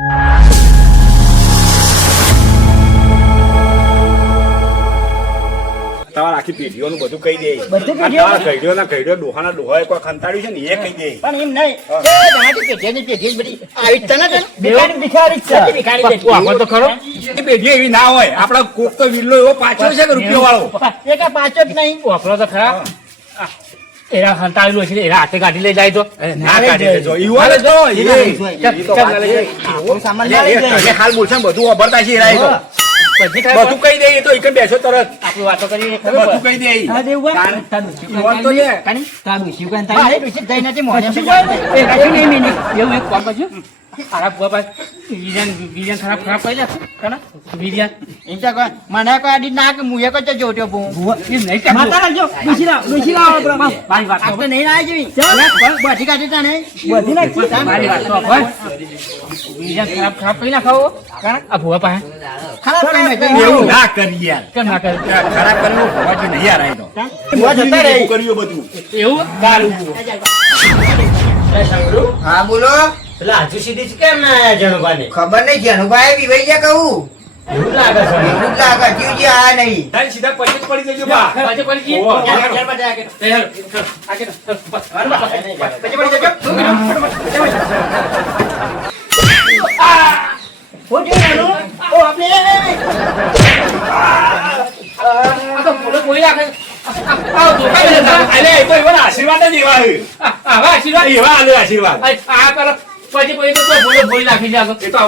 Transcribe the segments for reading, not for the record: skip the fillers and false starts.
તમારે આખી પેઢીઓનું બધું કહી દે. કઈડ્યો ડોહાના ડોહાએ કોઈ ખંતાડ્યું છે ને એ કહી દે. પણ એમ નહીં પેઢી બધી આવી ભિખારી છે. તો ખરો એ પેઢી એવી ના હોય. આપડા કોક તો વિલ્લો એવો પાછો છે કે રૂપિયો વાળો એ કઈ પાછો જ નહીં વાપરો તો ખરા એરા હંતાળેલું છે એરા હાથે કાઢી લઈ જાય તો ના કાઢી લેજો. યુવાન જ તો હાલ બોલશે ને બધું વાપરતા છે એરા. બધું કહી દે. તો એક બેસો તરત આપણી વાતો કરી બધું કહી દે. એવું એક કામ કરજો ખરાબ વિજ્ઞાન ખરાબ કરી લે વિજ્ઞાન મને કોઈ આડી ના કે મુએ કોઈ જોટ્યો નહીં બધી કાઢી તને મારી વાત તો વિજ્ઞાન ખરાબ કરી નાખાવો આ ભૂવા પાસે એવું ના કરી યાર. કેમ ના કરે ખરાબ કરવું હોવાથી નહીં યાર. આ તો કર્યું બધું એવું સારું હા બોલો. પેલા હજુ સીધી કેમ ના આયા જણુભાઈ ખબર નહીં જનુભાઈ બીવાઈ ગયા કહું. એવું લાગે છે એવું જ લાગે જીવજી આ નહીં. સીધા પછી જ પડી જજો બા. પાછે પડી ગઈ આશીર્વાદ જ એવા આશીર્વાદ એ તો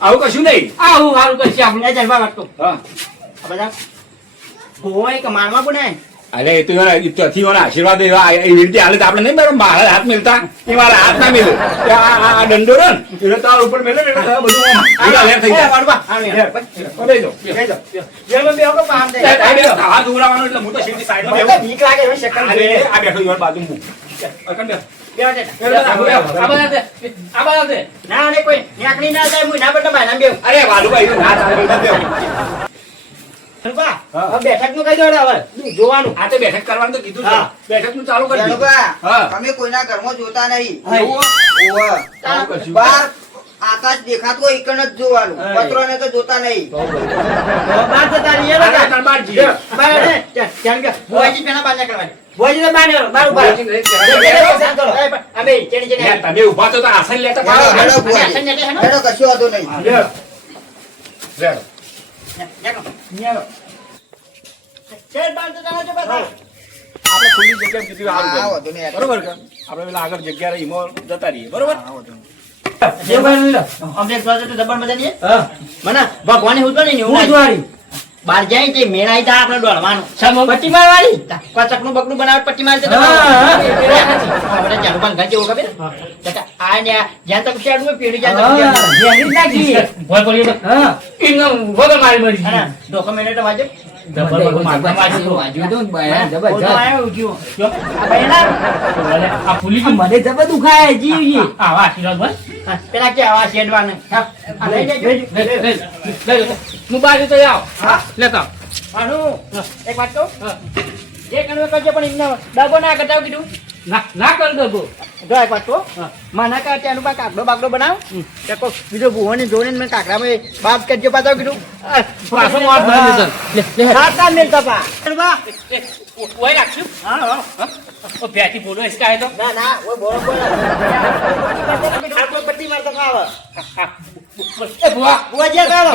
આવું કશું નહીં. આવું સારું કરશે આપણું મારવા પડે અરે એ તો આશીર્વાદ એવા એવી રીતે હાલે તો આપણે નહીં બરાબર મારા હાથ મિલતા એ મારા હાથ ના મિલે. આ દંડો ને એટલે તાર ઉપર મેલે એટલે બધું થઈ જાય. હાથ ઉડાવવાનો એટલે હું તો સીધી સાઈડમાં બીક લાગે હવે શક્કર આ બેઠો ઈવન બાજુ મૂક. ના ને કોઈ નેકડી ના જાય ના બટા ભાઈ ના બેવ અરે વાલુભાઈ ના ચાલે બેઠક નું કઈ દો હવે જોવાનું આ તો બેઠક કરવાનું તો કીધું છે. બેઠક નું ચાલુ કરી જનુભા, હા. અમે કોઈના ઘરમાં જોતા નહીં. એવું? ઓવે. સારું કરશું. બહાર આકાશ દેખાતું હોય ઈકણ જ જોવાનું. પત્રો ને તો જોતા નહીં. બાર જતા રહીએ ને અરે તાર બાર જઈએ. બાર ને ત્યાં કે ભુવાજી પેલા બાર ના કરવાની ભુવાજી તો બાર ઉભા અબે ચેડી યાર, તમે ઊભા છો તો આસન લેતા હેડો, હેડો, પાડો. ભુવાજી. હેડો, કશો વાંધો નહીં. લેડો. લેડો. આપણે ખુલ્લી જગ્યાએ કીધું હા, સારું કર્યું. વાંધો નહીં. બરોબર કે આપણે પેલા આગળ જગ્યા રહી એમાં જતા રહીએ. બરોબર ભગવાન હું તો નહીં બાર જાય તે મેળાઈ તા આપણે દોડવાનું પટ્ટી મારવાની પચકનું બકનું બનાવે પટ્ટી મારી આપણે જાણું ઘર જેવું ખબર આ ને જ્યાં તક ચાડું પેઢી ડોક્યુમેન્ટ વાંચો મને જબર દુખાય જીવ આવા આશીર્વાદ પેલા કે આવા શેડવાનું હું બાજુ તો આવ લેતા એક વાત કહું જે કણવે કરજો પણ એમને ડગો ના કરતા કીધું ના કર દો જો એક વાત કહું મને કહે એનું પા કાકડો બાકડો બનાવ કે કોઈ બીજો ભુવાની જોઈને મેં કાકડામાં બાપ કરજો પાછો કીધું પાછો માર ભરી ખાતા મિલતા પા ઓય રાખશું હા ઓ બેટી બોલો इसका है तो ના ના ઓય બોલો બોલો પટ્ટી મારતા ખાવ એ બુઆ બુઆજી ખાવ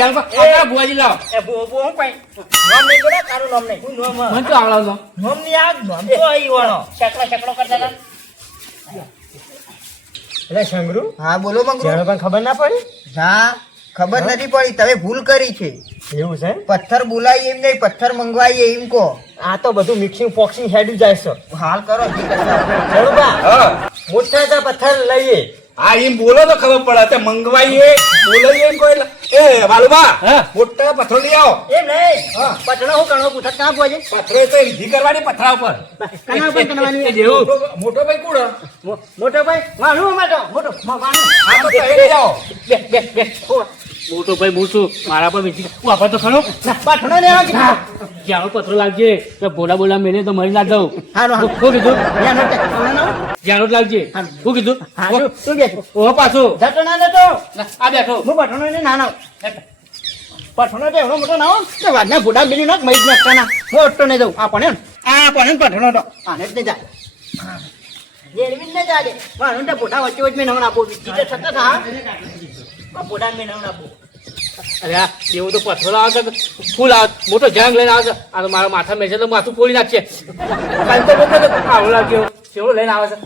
આ બુઆજી લાવ એ બુઓ હું કઈ નામ નહીં બોલે તારું નામ નહીં હું નામ મન તો આવડો નામ ની આ નામ તો આઈ વાળો ચકડો કરતા હતા એટલે શંગરુ હા બોલો મંગરૂ. પણ ખબર ના પડી હા, ખબર નથી પડી. તમે ભૂલ કરી છે. એવું છે પથ્થર બોલાય એમ નહીં, પથ્થર મંગવાય એમ કહો. આ તો બધું મિક્સિંગ ફોક્સિંગ હેડ્યું જાય છે હાલ કરો જે કરતા હોય. શંગરુબા હા. મોટા પથ્થર લઈએ હા એમ બોલો તો ખબર પડે. તે મંગવાઈએ બોલાઈએ એમ કોઈ એ વાલુબા મોટા પથ્થરો લઈ આવો. એમ નહીં પટણો હું કણો પૂછત કાં બોજે પથ્થરો એ તો વિધિ કરવાની પથરા ઉપર. કના પર કનવાની મોટો ભાઈ કોણ? મોટો ભાઈ મારું માટો મોટો માનું આ તો કહી લઈ જાઓ. બે બે મોટો ભાઈ હું છું મારા પર વિધિ વાપર તો ખરો પાઠનો ને આવા કીધું જ્યાં પથરો લાગજે તો બોલા મેલે તો મરી ના જાઉં હારું શું કીધું હારું જ્યાં લાગજે શું કીધું હારું તું બેઠો ઓ પાછું જતો ના જતો આ બેઠો હું પાઠનો ને ના પાઠનો તો એવડો મોટો ના હો તો વાદના ભૂડા મિલી ના મઈ નાખતા ના હું ઓટો ને જઉં આ પણ પાઠનો તો આને જ ને જાય જેરવીન ને જાય મારું તો ભૂડા વચ્ચે વચ્ચે મેં નવણ આપો વિચી તો સતત હા ભૂડા મેં નવણ આપો અરે આ એવું તો પથરો આવે છે ફૂલ આવે મોટો જંગ લઈને આવે છે આ તો મારા માથા મેં છે તો માથું ફોડી નાખશે કાલ તો લોકો તો આવું લાગ્યો કેવો લઈને આવે છે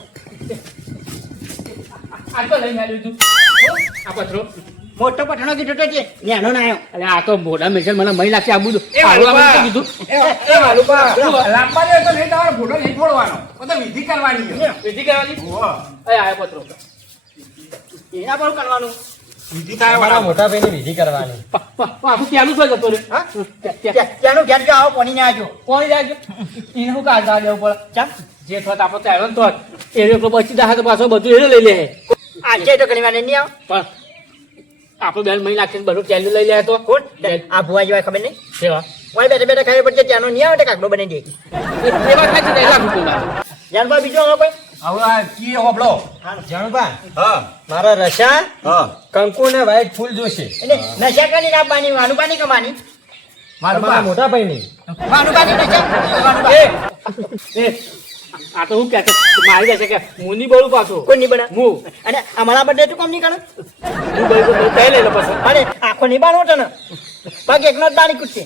આ તો લઈને આવ્યું તું આ પથરો મોટો પઠાણો કીધું તો છે નેનો ના આવ્યો અરે આ તો મોઢા મેં છે મને મહી નાખશે આ બધું આવું લાગે કીધું લાંબા જાય તો નહીં તમારો ફોટો નહીં છોડવાનો તો વિધિ કરવાની છે. વિધિ કરવાની અરે આયો પથરો એના પર કરવાનું વિધિ થાય વાળા મોટા ભાઈની વિધિ કરવાની આખું પ્યાલું તો જતો રે હા ત્યાંનું ઘેર જો આવો પોની ને આજો કોણ જાય એને હું કાઢવા જવું પડે ચાલ જે થોત આપણે તો આવ્યો ને થોત એ એકલો બચી જાય તો પાછો બધું એને લઈ લે આજે તો ઘણી વાર નહીં આવો પણ આપણું બેન મહી નાખીને બધું ચાલ્યું લઈ લે તો કોણ આ ભુવા જેવા ખબર નહીં સેવા ઓય બેઠા બેઠા ખાઈ પડશે ત્યાંનો નહીં આવે તો કાકડો બની દે સેવા થાય છે 1 લાખ રૂપિયા જાનબા બીજો આવો કોઈ હવે આ કી હોબળો જાણુબા હા મારા રસા હા કંકુ ને વ્હાઈટ ફૂલ જોશે એટલે નશા કરી આપવાની વાનુબાની કમાની તમારા મોટા ભાઈની વાનુબાની નશા વાનુબા એ આ તો હું કે મારી જશે કે હું નહીં બોલું પાછું કોઈ નહીં બના હું અને અમારા બર્થડે તું કોમ નહીં કરો હું બોલું તો કઈ લઈ લો પછી અને આખો નહીં બાનો તને પગ એકનો જ બાની કૂટશે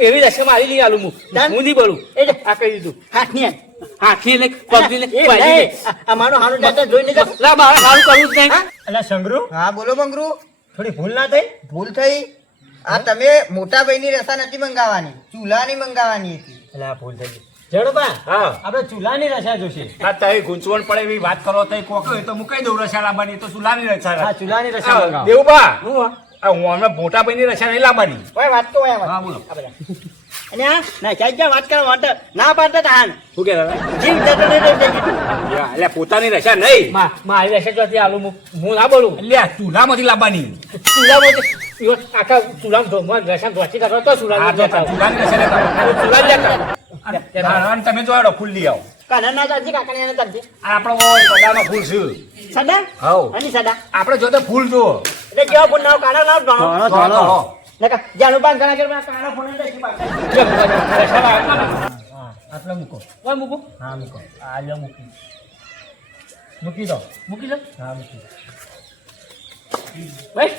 એવી રસ્તે મારી નહીં આલું હું નહીં બોલું એટલે આ કહી દીધું હાથની હાથી ને પગની ને અમારો હારું દાદા જોઈને જતો લા મારે સારું કરવું જ નહીં એટલે સંગરૂ હા બોલો મંગરુ થોડી ભૂલ ના થઈ ભૂલ થઈ આ તમે મોટા ભાઈની રસા નથી મંગાવવાની ચૂલાની મંગાવવાની હતી એટલે આ ભૂલ થઈ ગઈ જાણુબા હા આપણે ચૂલાની રસા જોશે આ તઈ ગૂંચવણ પડે એવી વાત કરો તઈ કોકો એ તો હું કહી દઉં રસા લાવવાની એ તો સુલાની રસા હા ચૂલાની રસા આ મંગાવો દેવબા આ હું હમણાં મોટા ભાઈની રસા નહીં લાવવાની ઓય વાત તો ઓય વાત હા બોલો આ બધા અને આ ના ચાઈ વાત કરવા માટે ના પાડતા તા હાન શું કે જીવ જતો નહીં રહી જાય કીધું. એટલે પોતાની રસા નહીં મારી રસ્તે જોતી આલું હું ના બોલું એટલે આ ચૂલામાંથી લાવવાની ચૂલામાં આખા ચૂલામાં રસા ધોચી કાઢો તો આ ચૂલા તો ચૂલાની રસા લેતા ચૂલા લેતા અને તમે જોડો ફૂલ લઈ આવો કાના ના ચાલશે કાકાને એને ચાલશે આ આપણો સદાનો ફૂલ છે સદા હાઉ અને સદા આપણે જોતે ફૂલ જો એટલે જેવો ફોન નાવ કાના નાવ ઘણો ધોળો. નકા જાનું બાંધ ઘણા કરવા કાના ફોન નથી આટલો મૂકો ઓય મૂકું હા મૂકો આ લ્યો મૂકી મૂકી દો મૂકી દો હા મૂકી ભાઈ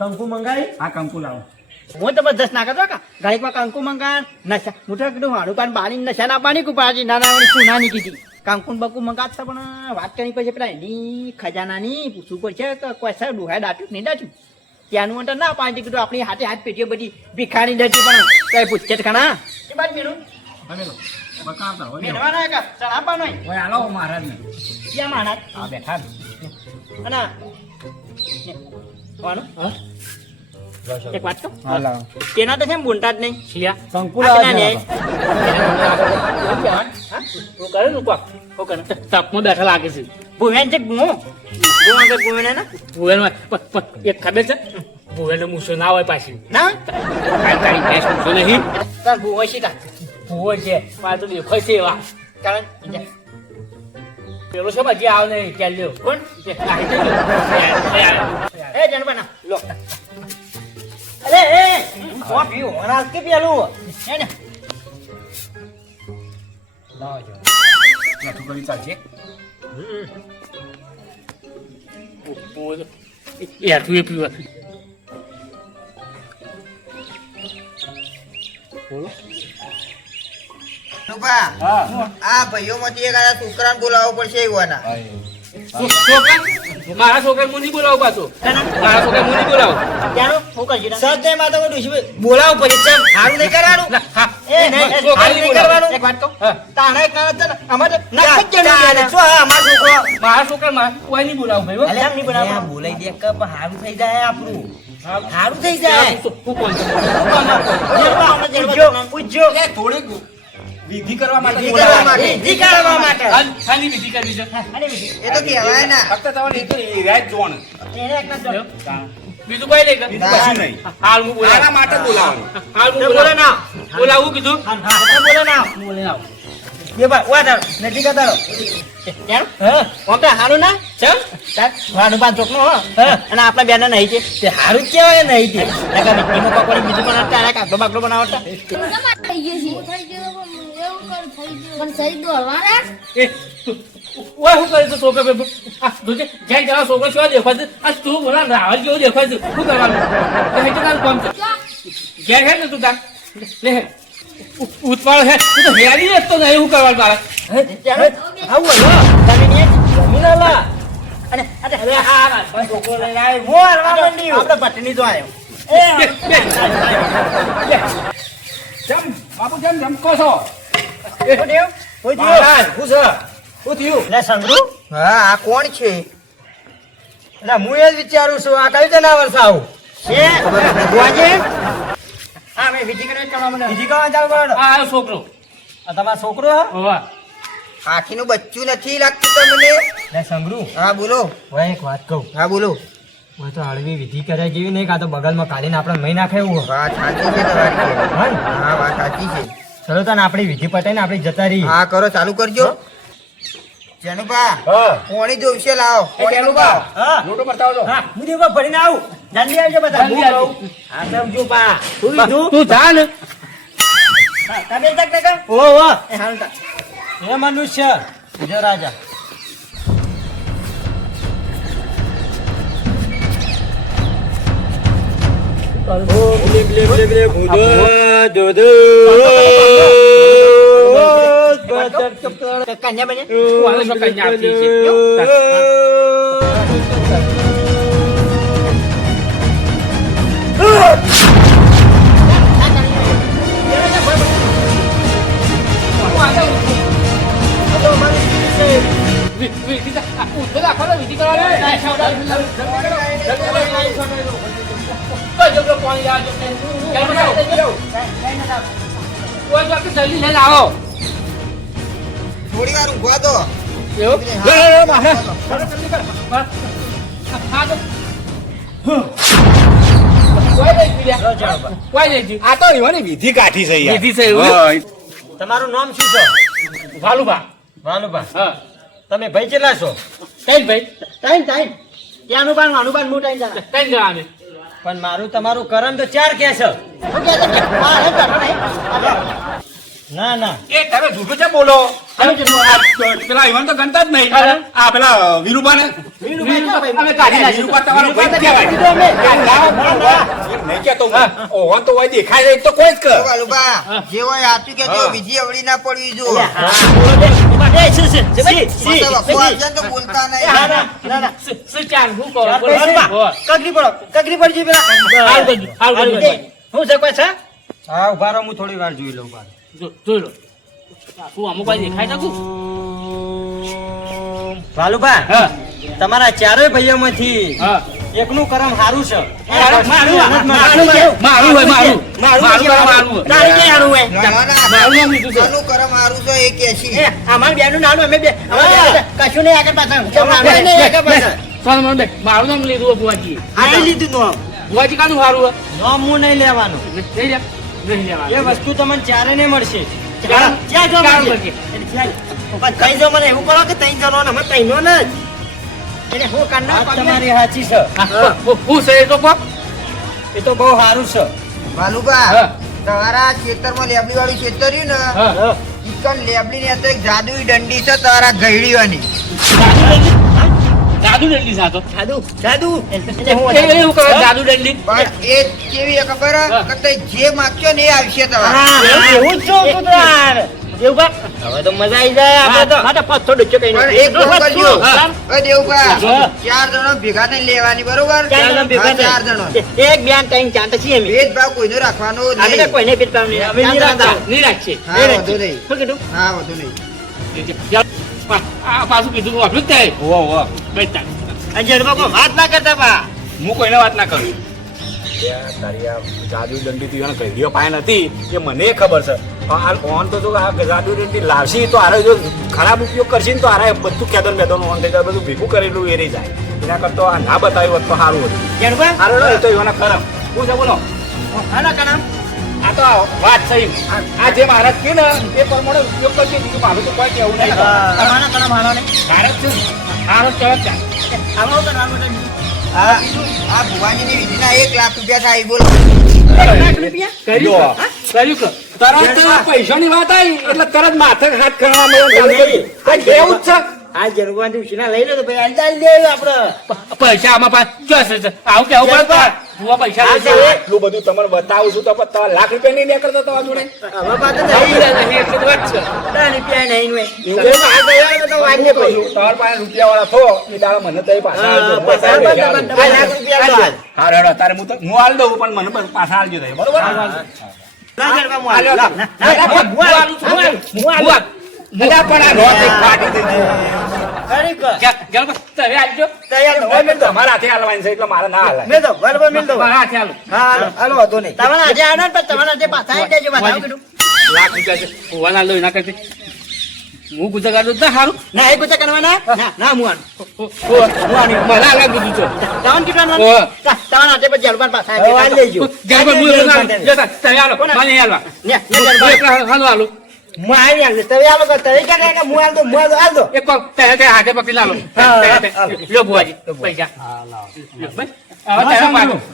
કંકુ મંગાવી આ કંકુ લાવો હું તો બસ ના કરતો કા ગાડીમાં કંકુ મંગા નશા હું તો કીધું હાડું કાન બાની નશા ના પાણી કુપાજી નાના સુનાની કીધી કંકુ બકુ મંગાતા પણ વાત કરી પછી પેલા એની ખજાનાની પૂછવું પડશે તો કોઈ સાહેબ ડુહાય દાટ્યું નહીં દાટ્યું ત્યાંનું અંતર ના પાણી કીધું આપણી હાથે હાથ પેટીઓ બધી ભીખાની દટી પણ કઈ પૂછશે જ ખણા એ બાદ મેળું બકાવતા હોય મેળવાના કા ચડાવવાનો ઓય હાલો મહારાજને ક્યાં માણા આ બેઠા અને કોનું એક વાત તો તેના તો છે બોલતા જ નહીં શિયા કંકુ આ લાવવા પેલા જવાનું. ને તપમાં બેઠા લાગે છે ભુવેન છે ગુમો આગળ ભુવેન હે ને ભુવેલમાં એક ખબર છે ભુવેલનો મૂછો ના હોય પાછી ના તારી ભેંસ મૂછો નહીં તાર ભુવો શીખા ભુવો છે મારે તો દેખાય છે એવા કારણ પેલો છે હજી આવ નહીં ચાલ લ્યો કોણ તે આઈ જજો. એ જનબના લો અરે એ કો પીઓ ઓરા કે પેલું હે ને બેઠું કરી ચાલશે યાર તું એ પીવા રૂપા આ ભાઈઓમાંથી એક આ છોકરાને બોલાવવો પડશે એવાના મારા છોકરા હું નહીં બોલાવું પાછો મારા છોકરા હું નહીં બોલાવું ત્યાંનું હું કરજી સજ્જય માતા કોઈ ડૂસી બોલાવવું પડે ચમ હારું નહીં કરવાનું એ નહીં છોકરા નહીં બોલાવું. એક વાત કહું હા. તાણે કાણે અમારે નાખ જ ચાલે, જણું શું હા, અમારો છોકરો મારા છોકરા કોઈ નહીં બોલાવું ભાઈ હો. અલ્યા નહીં બનાવો બોલાઈ દે કે હારું થઈ જાય આપણું હારું થઈ જાય હું કોણ છું? પૂછજો પૂછજો થોડીક વિધિ કરવા માટે વિધિ કરવા બોલાવ્યા. માટે. વિધિ કરવા માટે. ખાલી વિધિ કરવી છે એ તો કહેવાય ના. ફક્ત તમારે એ તો એ રાત જોવાનું. બીજું કોઈ નહીં કર. બીજું કશું નહીં. હાલ હું બોલાવું. આના માટે જ બોલાવવાનું. હાલ હું બોલાવું. બોલાવું કીધું બોલે ના નથી કરતા કેમ આમ તો હારું ના ચમ ભાડું પાંચ ચોકનું હો અને આપણા બેન નહીં છે તે હારું જ કહેવાય નહીં તે મીઠીમાં પકોડી બીજું બનાવતા અરે કાગડો બાગડો બનાવતા એ ઓય હું કરે છે છોકરા બે આ દુજે જઈ જરા છોકરો કેવો દેખાય છે આ તું બોલા રાવલ કેવો દેખાય છે શું કરવાનું તો હેઠે તારું કામ છે ઘેર હે ને તું તાર લે ઉતવાળ હે તું તો હેરી એક તો નહીં હું કરવાનું તારે આવું હલો તમે નહીં જમીન આલા અને અરે અરે હા છોકરો લઈને આવી મોર હરવા માંડ્યું આપણે પટની તો આવ્યો જેમ બાપુ જેમ કહો છો. શું થયું શું થયું શું થયું લે સંગરૂ હા આ કોણ છે એટલે હું એ જ વિચારું છું આ કયું જનાવર છે આવું બુઆજી હા મેં વિધિ કરી કરવા મને બીજી કાં ચાલુ કરો આ આવ્યો છોકરો આ તમારો છોકરો હે? હોવા હાથીનું બચ્ચું નથી લાગતું તમને લે સંગરૂ હા બોલો હવે એક વાત કહું હા બોલો હવે તો હળવી વિધિ કર્યા જેવી નહીં કાં તો બગલમાં કાઢીને આપણે મહી નાખે એવું હોય. વાત સાચી છે તમારી હા ને? હા વાત સાચી છે ચલો તને આપણી વિધિ પટાઈ ને આપણે જતા રહીએ હા કરો ચાલુ કરજો જનુભા હા પોણી જોઈશે લાવો પોણી મંગાવો. હા લોટો બતાવો છો. હા હું દેવા ભરીને આવું જલ્દી આવજો બધા જલ્દી હું આવજો. કહું. હા સમજો પા તું કીધું તું જા ને તમે તક તક ઓ ઓ એ હારું તા હે મનુષ્ય જો રાજા કન્યા બને તું હાલે છો કઈ આવતી છે વિધિ કરવાની વિધિ જલ્દી લઈને આવો થોડી વાર ઊંઘવા દો એવું આ તો એવાની વિધિ કાઢી છે યાર. વિધિ છે એવું? હા. તમારું નામ શું છે ભાલુભા ભાનુભા હા તમે ભાઈ કેટલા છો કઈ ભાઈ ટાઈમ ટાઈમ ત્યાંનું બાન આનું બાન હું ટાઈમ જાણે કઈ જણા અમે પણ મારું તમારું કરમ તો ચાર કે છે શું કહે છે મારે કરવું નહીં ના ના એ તમે જૂઠું છે બોલો. આનું જેટલું આ પેલા ઈવન તો ગણતા જ નહીં. આ પેલા વીરુબાને અમે કાઢી નાખીશું. વીરુબા તમારો ભાઈ જ કહેવાય. નહીં કહેતો હું. ઓવન તો હોય દેખાય છે, એ તો કોઈ જ કર. વાલુબા જે હોય સાચું કહેજો વિધિ અવળી ના પડવી જો વખો આવશે ને તો બોલતા નહીં શું ચાલ હું કહું ચાલ, બોલો. ભાઈ. હોવે. કગરી પડો કગરી પડજી પેલા હાલ કરજો, હાલ કરજો. શું છે કોઈ છે હા ઉભા રહો હું થોડી વાર જોઈ લઉં ઉભા રહો. જોઈ લો શું અમુક ભાઈ દેખાય શકું ભાલુભા હા તમારા ચારેય ભાઈઓમાંથી હા એકનું કરમ સારું છે મારું મારું હોય મારું મારું હોય તારે ક્યાં હારું હોય મારું નામ લીધું છે આનું કરમ હારું છે એ કેસી એ અમાર બેનું નાનું અમે બે અમાર બેનું કશું નહીં આગળ પાછળ નહીં, નહીં, આગળ પાછળ. ચાલ મને બે મારું નામ લીધું હોય બુવાજી આ લીધું નો બુવાજી કાનું સારું હોય નામ હું નહીં લેવાનું નહીં લે નહીં લેવા એ વસ્તુ તમને ચારે ને મળશે ક્યાં જો કામ મને કરજે. પણ તઈ જો મને એવું કરો કે તઈ જનો ને અમે તઈનો ને જ એટલે હું કાઢના વાત તમારી સાચી છે હા, હું છે એ તો કોક એ તો બહુ સારું છે વાલુબા હા. તમારા ખેતરમાં લેબડી વાળું ખેતર રહ્યું ને હા ઈકન લેબડી ની અંદર એક જાદુઈ દંડી છે તમારા ગઈડીવાની જાદુ દંડી સાતો જાદુ જાદુ એટલે હું એવું કરે જાદુ દંડી પણ એ કેવી ખબર હે? હા. કે તમે જે માગશો ને એ આવશે તમારે હા એવું જ છું તું તો યાર દેવબા હવે તો મજા આવી જાય આપણે તો માટે પથ્થર ડુચ્ચો કઈ પણ એક કામ કરજો હા. ઓય દેવબા હા. 4 જણો ભેગા થઈને લેવાની બરોબર ચાર જણ ભેગા હા, 4 થાય. જણો એક બેન ત્રણ ચાર તો છીએ અમે ભેદભાવ કોઈનો રાખવાનો અમે તો નહીં કોઈને ભેદભાવ નહીં અમે નહીં રાખતા. નહીં રાખશે હા વાંધો નહીં શું કીધું હા વાંધો નહીં આ પાછું કીધું હું આપણું જ થાય ઓહો, ઓહો. બેટા અંજર બાપુ વાત ના કરતા બા હું કોઈને વાત ના કરું તારી આ જાદુ દંડી તું એને કહીયો પાય નથી એ મને ખબર છે આ ઓન તો જો આ જાદુ દંડી લાવશી તો આરે જો ખરાબ ઉપયોગ કરશી ને તો આરે બધું ખેદન મેદન ઓન થઈ જાય બધું ભેગું કરેલું એ રહી જાય એના કરતો આ ના બતાવ્યું હોત તો સારું હતું જાણુભા સારું એ તો એના ખરાબ હું છે બોલો હાના કામ આ તો વાત થઈ આ જે મહારાજ કે ને એ પ્રમાણે ઉપયોગ કરશે બીજું મારું તો કોઈ કેવું નહીં તમારા કામ હાલો ને ભારત છે સારો ચડત આવો કરવાનું છે આ ભુવાજીની વિધિના 1 લાખ રૂપિયા થાય બોલો. 1 લાખ રૂપિયા કર્યું તરત પૈસાની વાત આવી એટલે તરત માથે હાથ કરવા મળ્યો કેવું જ છે આ જરગવાથી ઉછીના લઈ લો તો ભાઈ અંદાજ લે આપણે પૈસા આમાં આવું કેવું પડે ભૂવા પૈસા લે છે એટલું બધું તમને બતાવું છું તો પણ તમારે લાખ રૂપિયા નહીં નીકળતો તમારા જોડે હવે પાછું નહીં એટલે વાત છે 10 રૂપિયા નહીં હોય એવું આ ગયો તો વાંચે પૈસા તમારા પાસે રૂપિયા વાળા થો એ દાડા મને તો પાછા આલજો. પૈસા 2 લાખ રૂપિયા તો હાલ હા રેડો તારે હું હાલ દઉં પણ મને પાછા આલજો તમે, બરોબર ના જરગવા હું હાલ ના અલ્યા પણ આ નોટ એક ફાટી થઈ ગઈ. અરે ક તમે આવજો તૈયાર હોય મેં તો તમારા હાથે હાલવાની છે એટલે મારે ના હાલાય. મેં તો બરાબર મેં તો હા ચાલો હા હાલો હતો નહીં તમારા આજે આનો પણ તમારા આજે પાછા આવી દેજો બતાવો કીધું લાખ રૂપિયા છે ભૂવાના લો એના કરતી હું ગુજર કાઢું ના સારું ના એ ગુચા કરવાના ના મુઆન મને લાગ દીધું છે તવન કેટલા ઓહ. તમારા આજે પછી જલપાન પાછા આવી હાલ લેજો તમે હાલો મને હાલવા હાલો હાલો હું આવી હાલ તમે આલો તો તમે ક્યાં કે હું હાલ દો એક તે હાથે પકડી લાલો લો ભુવાજી પૈસા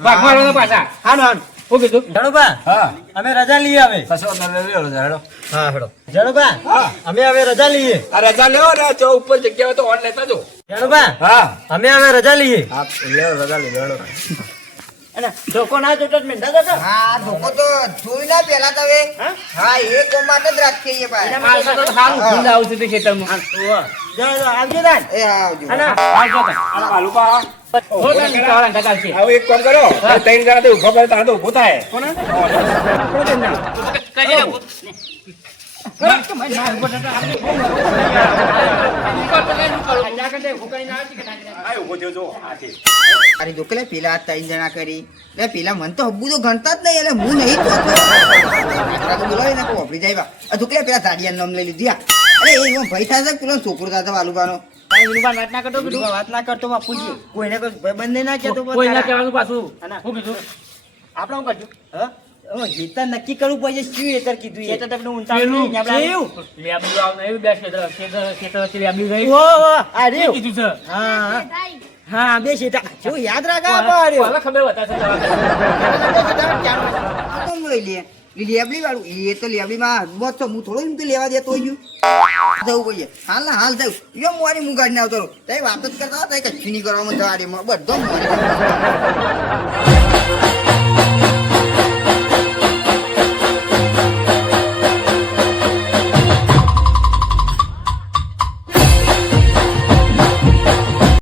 ભાગવાનો પાછા હાલો હાલો હું કીધું જણુભા હા અમે રજા લઈએ હવે કશો વાંધો નહીં, લેવો રજા, હેડો. હા હેડો જણુભા અમે હવે રજા લઈએ આ રજા લેવો ને ચો ઉપર જગ્યા હોય તો ઓન લેતા જો. જણુભા હા અમે હવે રજા લઈએ હા લેવો રજા લેવો, હેડો. અને ધોકો ના જોતો જ મેંઢા જતો હા ધોકો તો જોઈ ના પેલા તમે હા એ કોમ માટે જ રાખીએ પાછા. સારું ખુંદ આવશે તે ખેતરમાં આવજો દાન એ હા આવજો. અને આ બાલુકા, કઈ હવે એક કામ કરો ત્રણ જણા તો ઉભા કરે તારે તો ઉભો થાય આ ઉભો થયો જો આથી. અરે જો કે પેલા 3 જણા કરી લે પેલા મન તો હબ્બુ તો ગણતા જ નહીં એટલે હું નહીં તો બોલાવી નાખો વાપરી જાય જો કે પેલા ઝાડિયા નામ લઈ લીધી અરે એ ભાઈ થાય છે પેલો છોકરો થાય વાલુબાનો વાત ના કરતો કીધું વાત ના કરતો બાપુજી કોઈને કોઈ ભાઈબંધ ના કહેતો કોઈ ના કહેવાનું પાછું હું કીધું આપણે શું કરશું હા જેતર નક્કી કરવું પડશે શું એતર કીધું એતર તમને ઊંચા પેલું લેબડી આવ ને બે ખેતર લેબડી ગઈ ઓ આ રે કીધું છે હા હા બે શેટા શું યાદ રાખા પાડ્યો કોને ખબર બતાશે કોમ લઈ લે લેબડી વાળું એ તો લેબડીમાં બસ હું થોડો એમ તો લેવા દેતો હોય જવું પડે હાલ ના હાલ જવું યો મોરી હું ગાડીને આવતો રહું તઈ વાત જ કરતા હતા કચ્છી નહીં કરવામાં જવા દે બધો મોરી